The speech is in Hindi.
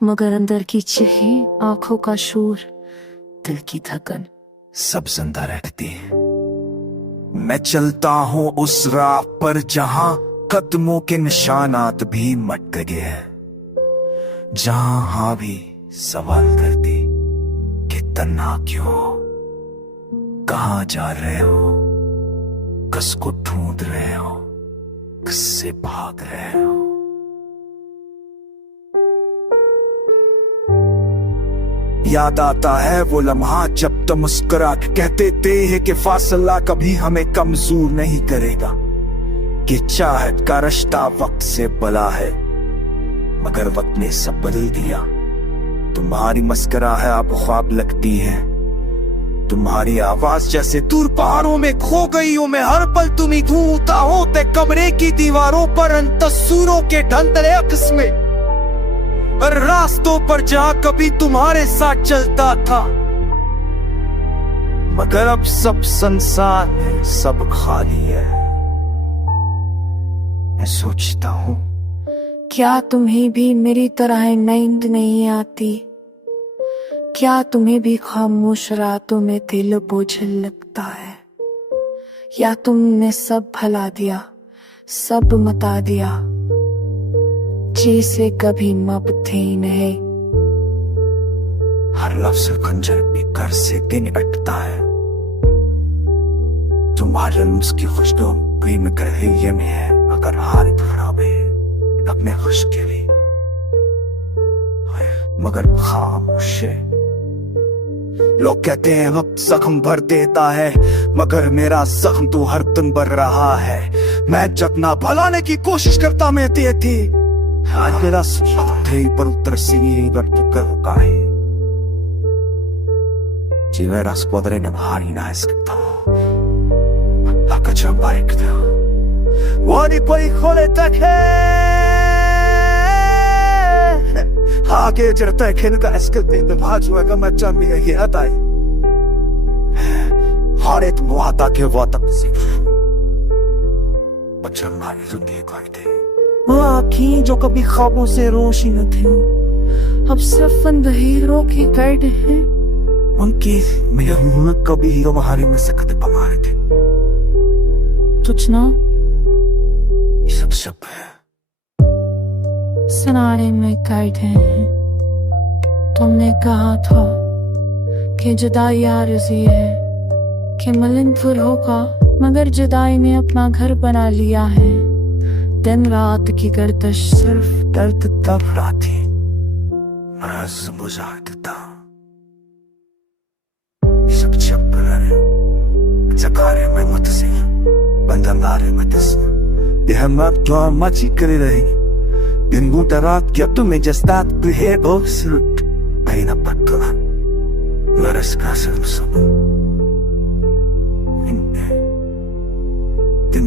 मगर अंदर की चिही, आंखों का शोर, दिल की धड़कन सब जिंदा रहती है। मैं चलता हूँ उस राह पर जहां कदमों के निशानात भी मट गए हैं, जहां हाँ भी सवाल करती कि तन्हा क्यों हो, कहाँ जा रहे हो, किसको ढूंढ रहे हो, किससे भाग रहे हो। याद आता है वो लम्हा जब तुम मुस्कुरा के कहते थे कि फासला कभी हमें कमजोर नहीं करेगा, कि चाहत का रिश्ता वक्त से बला है, मगर वक्त ने सब बदल दिया। तुम्हारी मस्करा है अब ख्वाब लगती है, तुम्हारी आवाज जैसे दूर पहाड़ों में खो गई हूं मैं, हर पल तुम ही ढूंढता होते कमरे की दीवारों पर अन तस्वीरों के ढंढले अक्स में, और रास्तों पर जहां कभी तुम्हारे साथ चलता था, मगर अब सब संसार है, सब खाली है। मैं सोचता हूँ क्या तुम्हें भी मेरी तरह नींद नहीं आती? क्या तुम्हें भी खामोश रातों में दिल बोझल लगता है? या तुमने सब भुला दिया, सब मिटा दिया, जैसे कभी मब थे ही नहीं? हर लफ्ज़ खंजर भी घर से दिन अटकता है, तुम्हारे मुस्की खुशबू भी में कर ये में है, अगर हालत खराब है अपने खुश के लिए, मगर खामोश है। लोग कहते हैं वक्त जख्म भर देता है, मगर मेरा जख्म तो हर दिन बढ़ रहा है। मैं जतना भलाने की कोशिश करता मैं थी, आज मेरा थे पर उत्तर से का है जी मेरा स्पोदरे ने भारी ना इसका लाका बाइक दो वानी पई खोले तक है आगे चढ़ता है खेल का इसके दिन भाज हुआ का मच्चा भी है ये अताई हारे तुम आता के वो तक से बच्चा मारी जिंदगी कोई थे वो आँखें जो कभी ख्वाबों से रोशी न थी, अब सिर्फ अंधेरों की गर्द है। उनकी मेरे कभी तुम्हारी में सकते पमारे थे तुझ ना ये सब शब है सिनारे में कैद हैं। तुमने कहा था कि जुदाई आरज़ी है, कि मिलन होगा, मगर जुदाई ने अपना घर बना लिया है। दिन रात की गर्दिश सिर्फ दर्द तब राती मराज बुझा देता सब जब जकारे में मत से बंदनारे मत से यह मत तो मची कर रही दिन गुटा रात क्या तुम्हें जस्ता है बॉक्स पैना पत्ता लरस का सब दिन